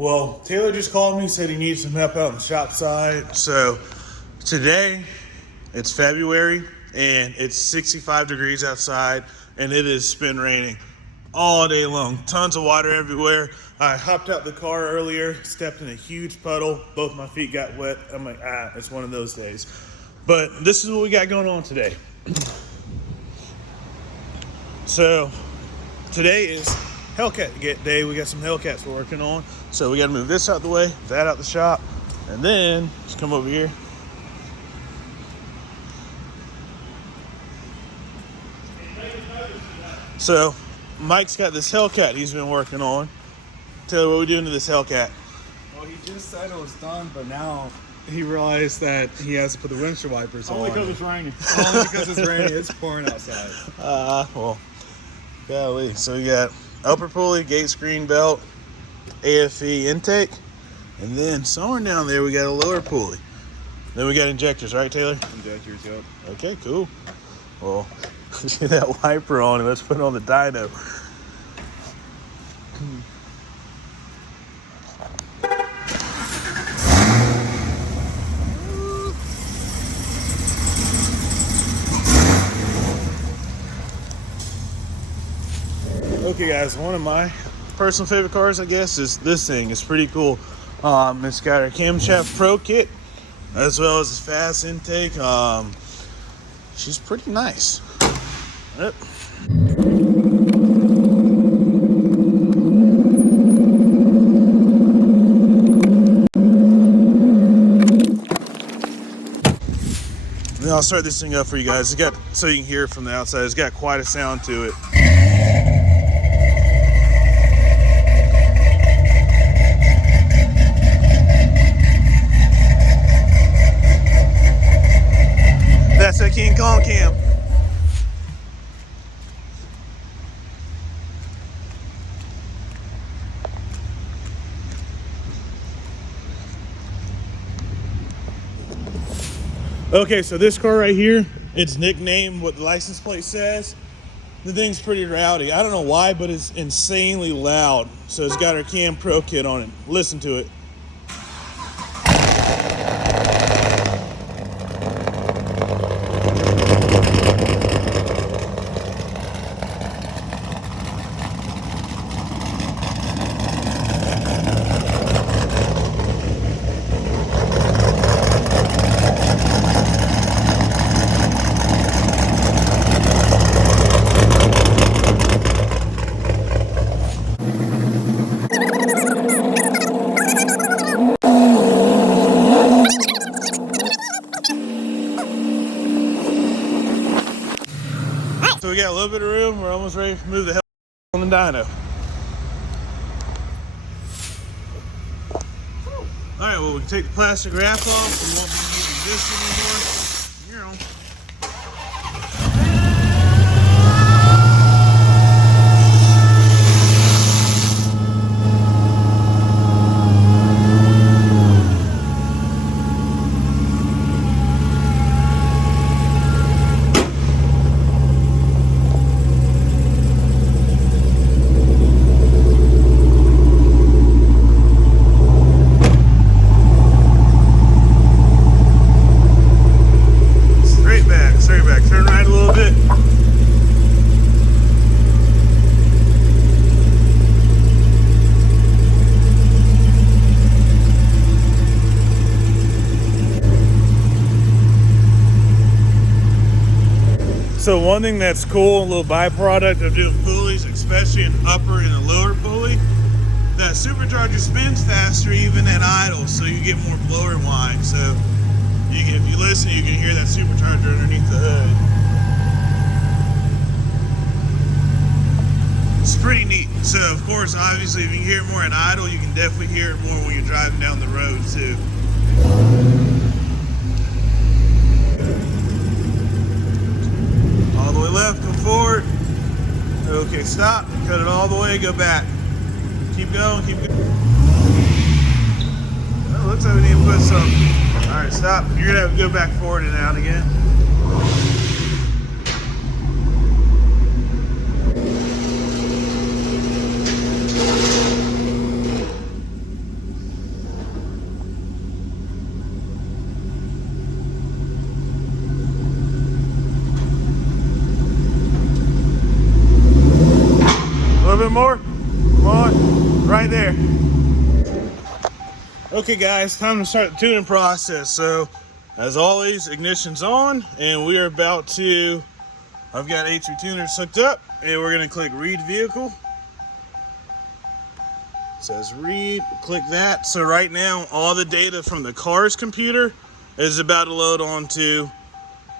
Well, Taylor just called me, said he needs some help out on the shop side. So today, it's February, and it's 65 degrees outside, and it has been raining all day long. Tons of water everywhere. I hopped out the car earlier, stepped in a huge puddle. Both my feet got wet. I'm like, it's one of those days. But this is what we got going on today. So today is HELLCAT day. We got some HELLCATs we're working on. So we got to move this out the way, that out the shop, and then just come over here. So Mike's got this HELLCAT he's been working on. Taylor, what are we doing to this HELLCAT? Well, he just said it was done, but now he realized that he has to put the windshield wipers on. Only because it's raining. Only because it's raining. It's pouring outside. Well, golly. So we got upper pulley, gate screen belt, AFE intake, and then somewhere down there we got a lower pulley. Then we got injectors, right, Taylor? Injectors, yep. Okay, cool. Well, get that wiper on and let's put it on the dyno. Okay guys, one of my personal favorite cars, I guess, is this thing. It's pretty cool. It's got our camshaft pro kit as well as a fast intake. She's pretty nice. Yep. Then I'll start this thing up for you guys. It's got, so you can hear it from the outside, it's got quite a sound to it. That's a King Kong cam. Okay, so this car right here, it's nicknamed what the license plate says. The thing's pretty rowdy. I don't know why, but it's insanely loud. So it's got our Cam Pro kit on it. Listen to it. So we got a little bit of room. We're almost ready to move the hell on the dyno. All right, well, we can take the plastic wrap off. We won't be using this anymore. You're on. Straight back. Turn right a little bit. So one thing that's cool, a little byproduct of doing pulleys, especially an upper and a lower pulley, that supercharger spins faster even at idle, so you get more blower whine. So if you listen, you can hear that supercharger underneath the hood. It's pretty neat. So of course, obviously, if you can hear it more at idle, you can definitely hear it more when you're driving down the road too. All the way left, come forward. Okay, stop, cut it all the way, go back. Keep going, keep going. Well, looks like we need to put some. All right, stop. You're gonna have to go back forward and out again. little more. Come on, right there. Okay guys, time to start the tuning process. So as always, ignition's on and we are about to, I've got H3 tuners hooked up and we're gonna click read vehicle. It says read, click that. So right now, all the data from the car's computer is about to load onto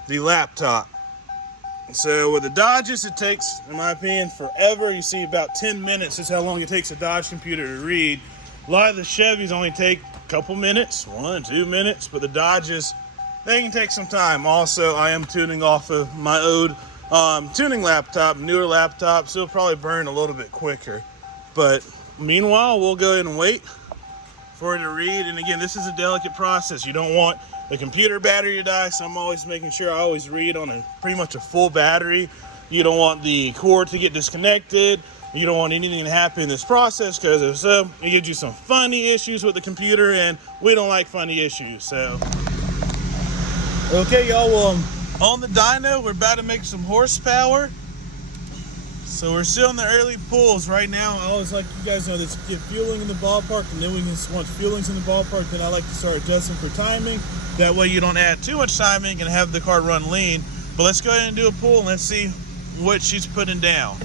the laptop. So with the Dodges, it takes, in my opinion, forever. You see about 10 minutes is how long it takes a Dodge computer to read. A lot of the Chevys only take a couple minutes, 1 or 2 minutes, but the Dodges, they can take some time. Also, I am tuning off of my old tuning laptop, newer laptop, so it'll probably burn a little bit quicker. But meanwhile, we'll go ahead and wait for it to read. And again, this is a delicate process. You don't want the computer battery to die, so I'm always making sure I always read on a pretty much a full battery. You don't want the cord to get disconnected. You don't want anything to happen in this process, because if so, it gives you some funny issues with the computer, and we don't like funny issues. So, okay, y'all. Well, on the dyno, we're about to make some horsepower. So we're still in the early pulls right now. I always like you guys know this, get fueling in the ballpark, and then once fueling's in the ballpark, then I like to start adjusting for timing. That way you don't add too much timing and have the car run lean. But let's go ahead and do a pull and let's see what she's putting down.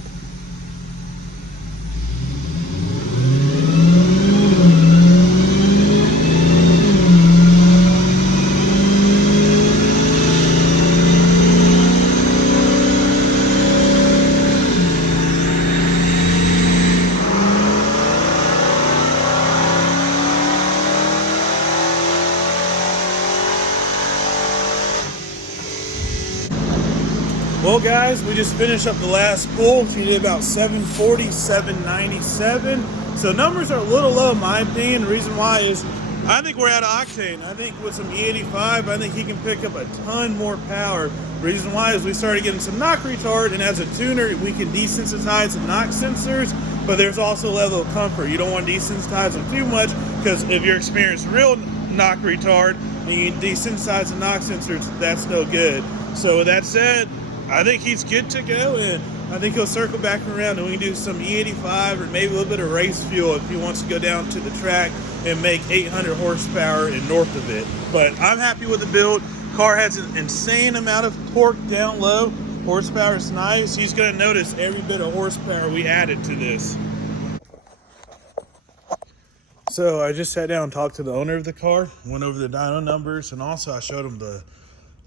Well guys, we just finished up the last pull. She did about 740, 797. So numbers are a little low in my opinion. The reason why is I think we're out of octane. I think with some E85, I think he can pick up a ton more power. The reason why is we started getting some knock retard, and as a tuner, we can desensitize the knock sensors, but there's also a level of comfort. You don't want to desensitize them too much, because if you're experiencing real knock retard and you desensitize the knock sensors, that's no good. So with that said, I think he's good to go, and I think he'll circle back around and we can do some E85 or maybe a little bit of race fuel if he wants to go down to the track and make 800 horsepower and north of it. But I'm happy with the build. Car has an insane amount of torque down low. Horsepower is nice. He's going to notice every bit of horsepower we added to this. So I just sat down and talked to the owner of the car, went over the dyno numbers, and also I showed him the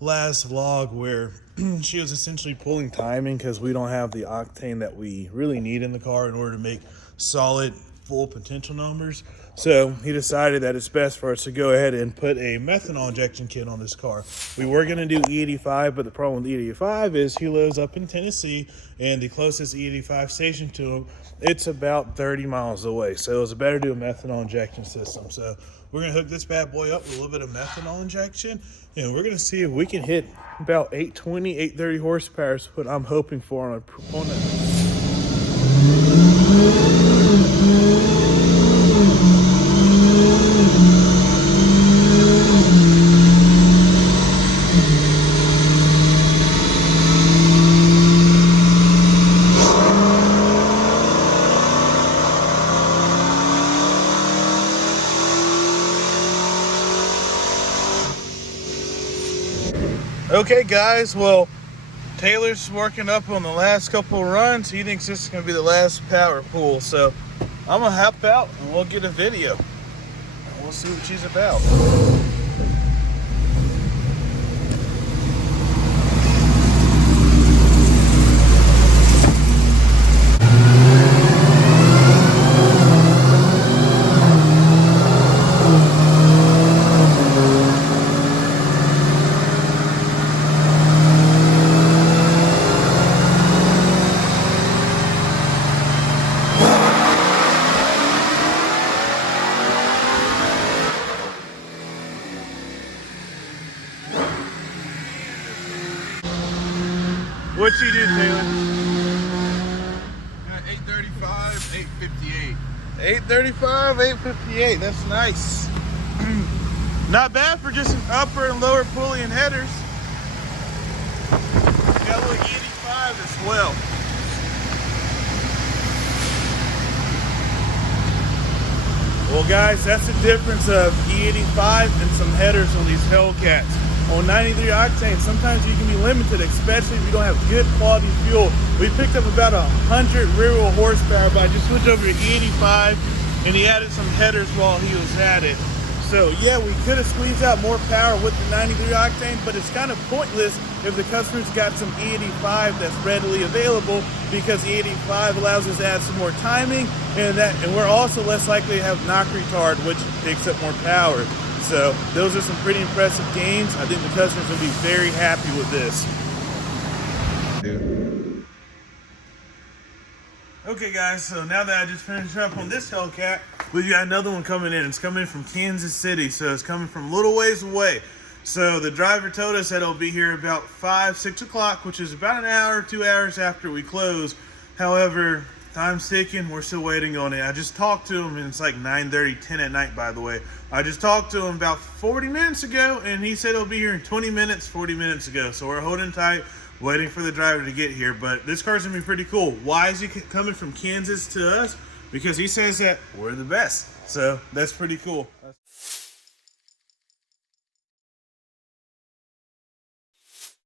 last vlog where she was essentially pulling timing because we don't have the octane that we really need in the car in order to make solid full potential numbers. So he decided that it's best for us to go ahead and put a methanol injection kit on this car. We were going to do E85, but the problem with E85 is he lives up in Tennessee, and the closest E85 station to him, it's about 30 miles away. So it was better to do a methanol injection system. So we're going to hook this bad boy up with a little bit of methanol injection, and we're going to see if we can hit about 820, 830 horsepower is what I'm hoping for on a proponent. Okay guys, well, Taylor's working up on the last couple runs. He thinks this is going to be the last power pull, so I'm going to hop out and we'll get a video. We'll see what she's about. What'd she do, Taylor? 835, 858. 835, 858. That's nice. Not bad for just an upper and lower pulley and headers. Got a little E85 as well. Well guys, that's the difference of E85 and some headers on these Hellcats. On 93 octane, sometimes you can be limited, especially if you don't have good quality fuel. We picked up about 100 rear-wheel horsepower, but I just switched over to E85 and he added some headers while he was at it. So yeah, we could have squeezed out more power with the 93 octane, but it's kind of pointless if the customer's got some E85 that's readily available, because E85 allows us to add some more timing, and we're also less likely to have knock retard, which picks up more power. So those are some pretty impressive gains. I think the customers will be very happy with this. Okay guys, so now that I just finished up on this Hellcat, we've got another one coming in. It's coming from Kansas City, so it's coming from a little ways away. So the driver told us that it'll be here about 6 o'clock, which is about an hour, 2 hours after we close. However, time's ticking, we're still waiting on it. I just talked to him, and it's like 9:30, 10 at night, by the way. I just talked to him about 40 minutes ago, and he said it'll be here in 20 minutes, 40 minutes ago. So we're holding tight, waiting for the driver to get here. But this car's gonna be pretty cool. Why is he coming from Kansas to us? Because he says that we're the best. So that's pretty cool.